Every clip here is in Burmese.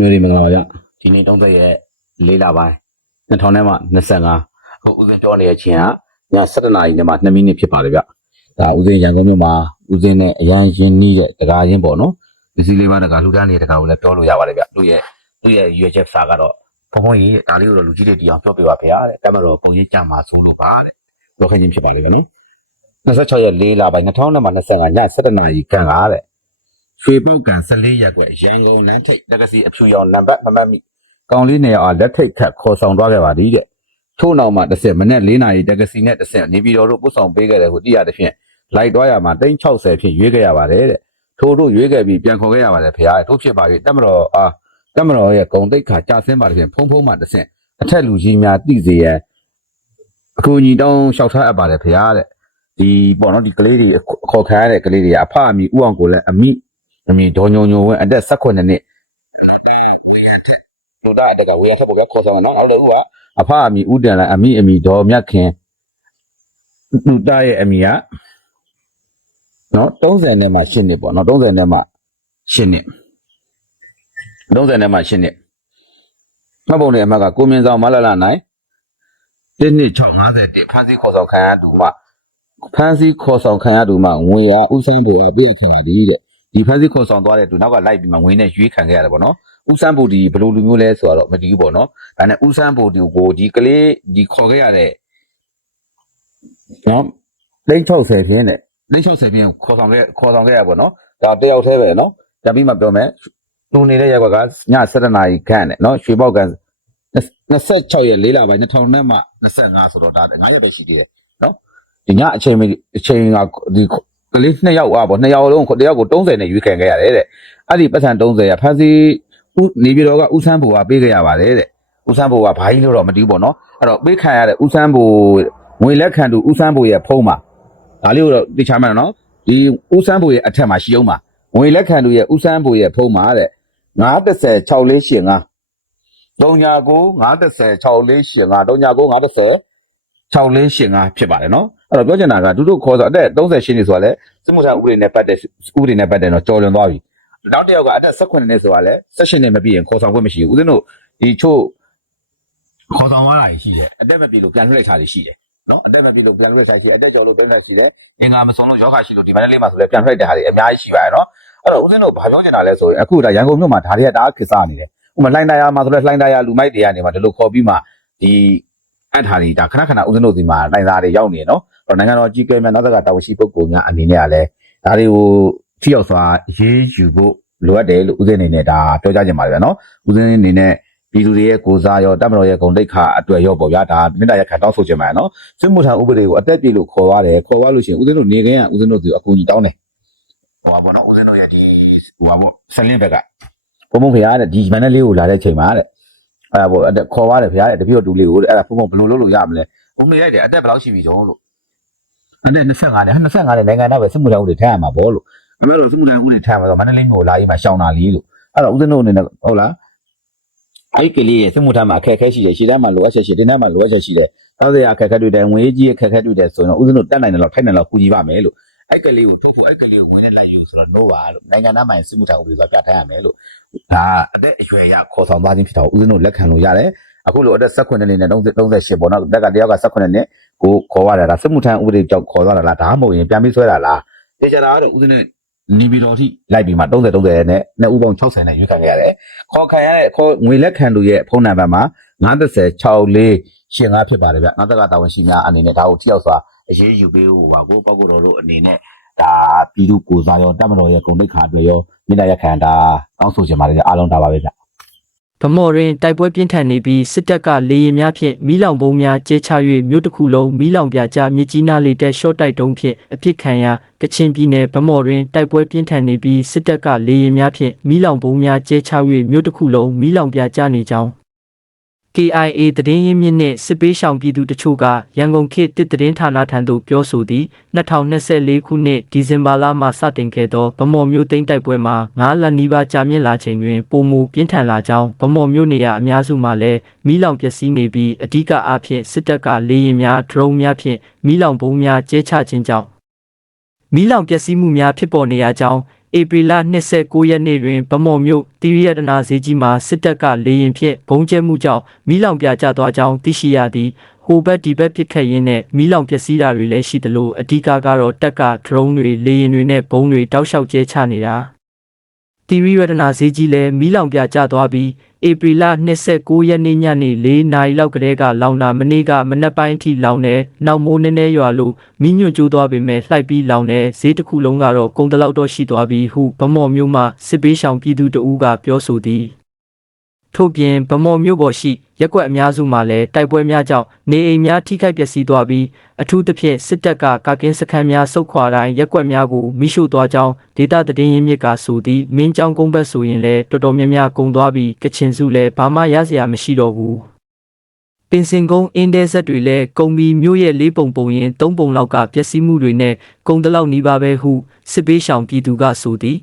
မျိုးတွေမင်္ဂလာပါဗျဒီနေ့30ရက်၄လပိုင်း2000နဲ့မှ25အခုဦးစင်ပြောနေတဲ့အချိန်ကည7:00နာရီနဲ့မှ2မိနစ်ဖြစ်ပါတယ်ဗျဒါဦးစင်ရန်ကုန်မြို့မှာဦးစင်နဲ့အရန်ရင်းနှီးတဲ့တကားရင်းပေါ့နော်ဒီစီလေးပါတကားလူတန်းနေတဲ့တကားကိုလည်းပြောလို့ရပါတယ်ဗျသူ့ရဲ့သူ့ရဲ့ရွေချက်စာကတော့ဘုံဘုံကြီးဒါလေးကိုတော့လူကြီးတွေတီအောင်ပြောပြပါဗျာတဲ့တမတော်ပုံကြီးကြမှာစိုးလို့ပါတဲ့ပြောခင်ချင်းဖြစ်ပါလိမ့်မယ်နော်26ရက်4လပိုင်း2000နဲ့မှ25ည7:00နာရီခန့်ကတဲ့ ရွှေပောက်ကံ14ရက်ကွယ်ရန်ကုန်လမ်းထိပ်တက္ကစီအဖြူရောင်နံပါတ်မမှတ်မိကောင်းလေးနေအောင်လက်ထိပ်ခတ်ခေါ်ဆောင်သွားခဲ့ပါသည်တဲ့ထို့နောက်မှာတစ်ဆက်မနေ့၄နာရီတက္ကစီနဲ့တစ်ဆက်နေပြည်တော်တို့ပို့ဆောင်ပေးခဲ့တယ်ဟုသိရတဲ့ဖြင့်လိုက်သွားရမှာ360ဖြင့်ရွေးခဲ့ရပါတယ်တဲ့ထို့တို့ရွေးခဲ့ပြီးပြန်ခေါ်ခဲ့ရပါတယ်ဖေ။တို့ဖြစ်ပါလေတက်မတော်အားတက်မတော်ရဲ့ဂုံတိတ်ခါကြာဆင်းပါတဲ့ဖြင့်ဖုံးဖုံးမှတစ်ဆက်အထက်လူကြီးများသိစေရန်အခုညီတောင်းလျှောက်ထားအပ်ပါတယ်ဖေ။တဲ့ဒီပေါ့နော်ဒီကလေးတွေအခေါ်ခံရတဲ့ကလေးတွေကအဖအမိဥအောင်ကိုလည်းအမိ အမေဒေါ်ညုံညုံဝင်းအသက်18နှစ်လတာဝေရထက်လူတာအတက်ကဝေရထက်ပေါ့ဗျာခေါ်ဆောင်တယ်နော်နောက်လည်းဥကအဖအမိဥတန်လိုက်အမိအမိဒေါ်မြတ်ခင်လူတာရဲ့အမိကနော်30နဲ့မှ8နှစ်ပေါ့နော်30နဲ့မှ8နှစ်30နဲ့မှ8နှစ်မှတ်ပုံနဲ့အမတ်ကကိုမြင့်ဆောင်မလာလာနိုင်1နှစ်651ဖန်စီခေါ်ဆောင်ခံရသူမှဖန်စီခေါ်ဆောင်ခံရသူမှငွေရဥဆိုင်ဘိုအပြည့်ခံရသည်တဲ့ ဒီဖက်စစ်ခေါ်ဆောင်သွားတဲ့သူနောက်ကလိုက်ပြီးမှငွေနဲ့ရွေးခံခဲ့ရတယ်ပေါ့နော်။ဦးစန်းဘူဒီဘယ်လိုလူမျိုးလဲဆိုတော့မတည်ဘူးပေါ့နော်။ဒါနဲ့ဦးစန်းဘူဒီကိုဒီကလေးဒီခေါ်ခဲ့ရတဲ့နော်360ဖြင်းနဲ့360ဖြင်းခေါ်ဆောင်ခဲ့ခေါ်ဆောင်ခဲ့ရပေါ့နော်။ဒါတယောက်တည်းပဲနော်။ကြပြီးမှပြောမယ်။လူနေတဲ့ရက်ကွက်ကည7နာရီခန့်နဲ့နော်ရွှေပေါက်ကန်26ရက်4လပိုင်း2000နဲ့မှ25ဆိုတော့ဒါ50တိတ်ရှိသေးတယ်နော်။ဒီညအချိန်အချိန်ကဒီ ကလေးနှစ်ယောက်อ่ะဗောနှစ်ယောက်လုံးတယောက်ကို30နဲ့ရွေးခံခဲ့ရတယ်တဲ့အဲ့ဒီပတ်စံ30ရဖန်စီဦးနေပြည်တော်ကဦးဆန်းဘူကပေးခဲ့ရပါတယ်တဲ့ဦးဆန်းဘူကဘာကြီးလို့တော့မသိဘူးပေါ့နော်အဲ့တော့ပေးခံရတဲ့ဦးဆန်းဘူငွေလက်ခံသူဦးဆန်းဘူရဲ့ဖုံးမှာဒါလေးကိုတော့သိချမ်းမယ်နော်ဒီဦးဆန်းဘူရဲ့အထက်မှာရှိအောင်မှာငွေလက်ခံသူရဲ့ဦးဆန်းဘူရဲ့ဖုံးမှာတဲ့930 6485 39 930 6485 39 930 6485ဖြစ်ပါတယ်နော် အဲ့တော့ပြောချင်တာကသူတို့ခေါ်ဆိုအသက်38နှစ်ဆိုတာလဲစစ်မှုထမ်းဥပဒေနဲ့ပတ်သက်ဥပဒေနဲ့ပတ်သက်တော့ကြော်လွန်သွားပြီနောက်တစ်ယောက်ကအသက်18နှစ်ဆိုတာလဲ16နှစ်မပြည့်ရင်ခေါ်ဆောင်ခွင့်မရှိဘူးဦးဇင်းတို့ဒီချို့ခေါ်ဆောင်သွားတာရှိတယ်အသက်မပြည့်လို့ပြန်လွှတ်လိုက်တာရှိတယ်နော်အသက်မပြည့်လို့ပြန်လွှတ်လိုက်တာရှိတယ်အသက်ကျော်လို့ပြန်လွှတ်ရှိတယ်အင်္ဂါမဆုံးလို့ယောဂရှိလို့ဒီမနေ့လေးမှာဆိုလဲပြန်လွှတ်တဲ့ဟာတွေအများကြီးရှိပါတယ်နော်အဲ့တော့ဦးဇင်းတို့ဘာပြောချင်တာလဲဆိုရင်အခုဒါရန်ကုန်မြို့မှာဒါတွေကတအားခေတ်စားနေတယ်ဥပမာလှိုင်းတရားမှာဆိုလဲလှိုင်းတရားလူမိုက်တွေကနေမှဒီလိုခေါ်ပြီးမှဒီ အဲ့ထားတွေဒါခဏခဏဦးဇင်းတို့ဒီမှာလှိုင်းသားတွေရောက်နေနော်တော့နိုင်ငံတော်ကြီးကဲများနောက်ကတာဝန်ရှိပုဂ္ဂိုလ်များအနေနဲ့ကလည်းဒါတွေကိုထိရောက်စွာရေးယူဖို့လိုအပ်တယ်လို့ဦးစင်းအနေနဲ့ဒါပြောကြားချင်ပါတယ်ဗျာနော်ဦးစင်းအနေနဲ့ပြည်သူတွေရဲ့ကိုစားရောတပ်မတော်ရဲ့ဂုဏ်တိတ်ခါအတွက်ရောပေါ့ဗျာဒါမြင့်တာရက်ခံတောင်းဆိုချင်ပါတယ်နော်စစ်မှုထမ်းဥပဒေကိုအသက်ပြည့်လို့ခေါ်ရတယ်ခေါ်သွားလို့ရှိရင်ဦးစင်းတို့နေခင်းကဦးစင်းတို့ဒီအကူအညီတောင်းတယ်ဟိုပါတော့ဦးစင်းတို့ရဲ့ဒီဟိုပါပေါ့ဆလင်းဘက်ကဘုံဘုံဖေရတဲ့ဒီမန္တလေးကိုလာတဲ့ချိန်မှာတဲ့ အဲ့ဒါပေါ့ခေါ်သွားတယ်ဖေရတဲ့တပြည့်တူလေးကိုအဲ့ဒါဘုံဘုံဘယ်လိုလုပ်လို့ရမလဲဘုံမေရိုက်တယ်အသက်ဘယ်လောက်ရှိပြီတုံးလို့အဲ့ဒါ25နဲ့25နဲ့နိုင်ငံသားပဲစစ်မှုထမ်းဥပဒေထမ်းရမှာပေါ့လို့အမေတို့စစ်မှုထမ်းဥပဒေထမ်းမှာဆိုမန္တလေးမြို့လာရေးမှာရှောင်းတာလီလို့အဲ့တော့ဦးဇင်းတို့အနေနဲ့ဟုတ်လားအဲ့ကလေးရဲ့စစ်မှုထမ်းမှာအခက်အခဲရှိတယ်ရှေ့တန်းမှာလိုအပ်ချက်ရှိတယ်တင်းတန်းမှာလိုအပ်ချက်ရှိတယ်သောက်စရာအခက်အခဲတွေတယ်ငွေကြီးအခက်အခဲတွေတယ်ဆိုရင်ဦးဇင်းတို့တက်နိုင်တယ်လို့ထိုက်နိုင်တယ်လို့ကူညီပါမယ်လို့ အဲ့ကလေးကိုထုတ်ဖို့အဲ့ကလေးကိုဝင်နဲ့လိုက်ယူဆိုတော့ no ပါလို့နိုင်ငံသားမှစစ်မှုထမ်းဥပဒေဆိုတာပြဋ္ဌာန်းရမယ်လို့ဒါအသက်အရွယ်ရခေါ်ဆောင်သွားခြင်းဖြစ်တာကိုဦးဇင်းတို့လက်ခံလို့ရတယ်အခုလိုအသက်18နှစ်နဲ့38ပေါ့နော်တက်ကတယောက်က18နှစ်ကိုခေါ်ရတာဒါစစ်မှုထမ်းဥပဒေကြောင့်ခေါ်သွားတာလားဒါမှမဟုတ်ရင်ပြန်ပြီးဆွဲတာလားတေချာတာကတော့ဦးဇင်းနဲ့နီဘီတော်ထိလိုက်ပြီးမှ30 30နဲ့နှစ်ဦးပေါင်း60နဲ့ရွေးခံခဲ့ရတယ်ခေါ်ခံရတဲ့ခေါ်ငွေလက်ခံလူရဲ့ဖုန်းနံပါတ်မှာ930 64 ရှင်5ဖြစ်ပါတယ်ဗျနောက်တက်ကတာဝန်ရှိများအနေနဲ့ဒါကိုထိရောက်စွာအရေးယူပေးဖို့ပါကိုပောက်ကိုတော်တို့အနေနဲ့ဒါပြည်သူကိုစားရောတပ်မတော်ရဲ့ဂုဏ်သိက္ခာအတွက်ရောမြင့်တရခံတာတောင်းဆိုချင်ပါတယ်အားလုံးဒါပါပဲဗျဗမော်တွင်တိုက်ပွဲပြင်းထန်နေပြီးစစ်တပ်ကလေရင်များဖြင့်မီးလောင်ပုံးများကျဲချ၍မြို့တစ်ခုလုံးမီးလောင်ပြကြမြစ်ကြီးနားလေတက်ရှော့တိုက်တုံးဖြင့်အဖြစ်ခံရကချင်ပြည်နယ်ဗမော်တွင်တိုက်ပွဲပြင်းထန်နေပြီးစစ်တပ်ကလေရင်များဖြင့်မီးလောင်ပုံးများကျဲချ၍မြို့တစ်ခုလုံးမီးလောင်ပြကြနေကြောင်း KIA သတင်းရင်းမြစ်နှင့်စစ်ပေးရှောင်ပြည်သူတချို့ကရန်ကုန်ခေတ်တစ်သတင်းဌာနထံသို့ပြောဆိုသည်2024ခုနှစ်ဒီဇင်ဘာလမှစတင်ခဲ့သောဗမော်မြို့သိမ်းတိုက်ပွဲမှာ9လနီးပါးကြာမြင့်လာချိန်တွင်ပုံမူပြင်းထန်လာကြောင်းဗမော်မြို့နေရာအများစုမှာလည်းမီးလောင်ပျက်စီးနေပြီးအ धिक အားဖြင့်စစ်တပ်ကလေရင်များဒရုန်းများဖြင့်မီးလောင်ပုံးများကျဲချခြင်းကြောင့်မီးလောင်ပျက်စီးမှုများဖြစ်ပေါ်နေရကြောင်း ဧပြီလ29ရက်နေ့တွင်ဗမော်မြို့တီရီယတနာဈေးကြီးမှာစစ်တပ်ကလေရင်ဖြင့်ဘုံကျဲမှုကြောင့်မိလောင်ပြကျသွားကြောင်းသိရှိရသည်ဟိုဘက်ဒီဘက်ပစ်ခတ်ရင်းနဲ့မိလောင်ပျက်စီးတာတွေလည်းရှိသလိုအဓိကကတော့တပ်က drone တွေလေရင်တွေနဲ့ဘုံတွေတောက်လျှောက်ကျဲချနေတာတီရီယတနာဈေးကြီးလည်းမိလောင်ပြကျသွားပြီး ဧပြီလ29ရက်နေ့ညနေ4နာရီလောက်ကတည်းကလောင်တာမနေ့ကမနက်ပိုင်းအထိလောင်တယ်နောက်မိုးနည်းနည်းရွာလို့မိညွန့်ကျိုးသွားပေမဲ့လှိုက်ပြီးလောင်တယ်ဈေးတစ်ခုလုံးကတော့ကုန်းတလောက်တော့ရှိသွားပြီဟုဗမော်မျိုးမှစစ်ပေးရှောင်ပြည်သူတအူးကပြောဆိုသည် ထို့ပြင်ဗမော်မြို့ပေါ်ရှိရက်ကွက်အများစုမှာလည်းတိုက်ပွဲများကြောင့်နေအိမ်များထိခိုက်ပျက်စီးသွားပြီးအထူးသဖြင့်စစ်တပ်ကကာကင်းစခန်းများစုတ်ခွာတိုင်းရက်ကွက်များကိုမိရှို့သွားကြောင်းဒေသသတင်းရင်းမြစ်ကဆိုသည်မင်းကြောင်ကုန်းဘက်ဆိုရင်လည်းတော်တော်များများကုန်သွားပြီးကချင်စုလည်းဘာမှရစရာမရှိတော့ဘူးပင်စင်ကုန်းအင်းတဲဆက်တွေလည်းကုံမီမြို့ရဲ့လေးပုံပုံရင်သုံးပုံလောက်ကပျက်စီးမှုတွေနဲ့ကုန်တလောက်နီးပါးပဲဟုစစ်ပေးရှောင်ပြည်သူကဆိုသည်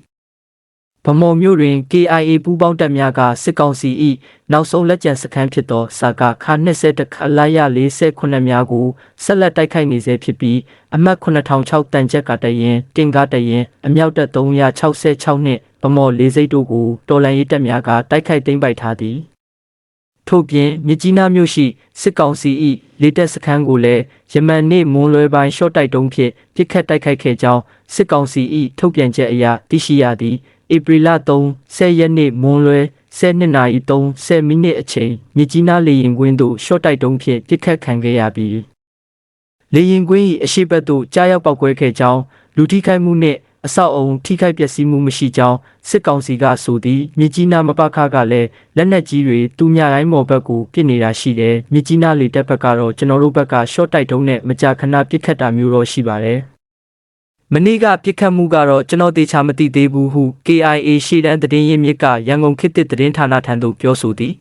ဗမော်မြို့တွင် KIA ပူးပေါင်းတပ်များကစစ်ကောင်စီ၏နောက်ဆုံးလက်ကျန်စခန်းဖြစ်သောစာကခ20တခလာရ48များကိုဆက်လက်တိုက်ခိုက်နေဆဲဖြစ်ပြီးအမှတ်9006တန်ချက်ကတရင်တင်ကားတရင်အမြောက်တပ်366နှင့်ဗမော်လေးစိတ်တို့ကိုတော်လန်ရေးတပ်များကတိုက်ခိုက်သိမ်းပိုက်ထားသည်ထို့ပြင်မြစ်ကြီးနားမြို့ရှိစစ်ကောင်စီ၏လေတပ်စခန်းကိုလည်းယမန်နေ့မွန်းလွဲပိုင်းရှော့တိုက်တုံးဖြင့်ပစ်ခတ်တိုက်ခိုက်ခဲ့ကြောင်းစစ်ကောင်စီ၏ထုတ်ပြန်ချက်အရသိရှိရသည် ဧပြီလ3 10ရက်နေ့မွန်းလွဲ12နာရီ30မိနစ်အချိန်မြစ်ကြီးနားလေရင်ကွင်းသို့ရှော့တိုက်တုံးဖြင့်ပစ်ခတ်ခံခဲ့ရပြီးလေရင်ကွင်း၏အရှိတ်ဘက်သို့ကြားရောက်ပောက်ကွဲခဲ့ကြောင်းလူထိခိုက်မှုနှင့်အဆောက်အုံထိခိုက်ပျက်စီးမှုမရှိကြောင်းစစ်ကောင်စီကဆိုသည်မြစ်ကြီးနားမပခကလည်းလက်နက်ကြီးတွေတူမြတိုင်းမော်ဘက်ကိုပစ်နေတာရှိတယ်မြစ်ကြီးနားလေတပ်ဘက်ကတော့ကျွန်တော်တို့ဘက်ကရှော့တိုက်တုံးနဲ့မကြာခဏပစ်ခတ်တာမျိုးတော့ရှိပါတယ် မနေ့ကပြစ်ခတ်မှုကတော့ကျွန်တော်တေချာမသိသေးဘူးဟု KIA ရှေ့တန်းသတင်းရင်းမြစ်ကရန်ကုန်ခေတ်သစ်သတင်းဌာနထံသို့ပြောဆိုသည်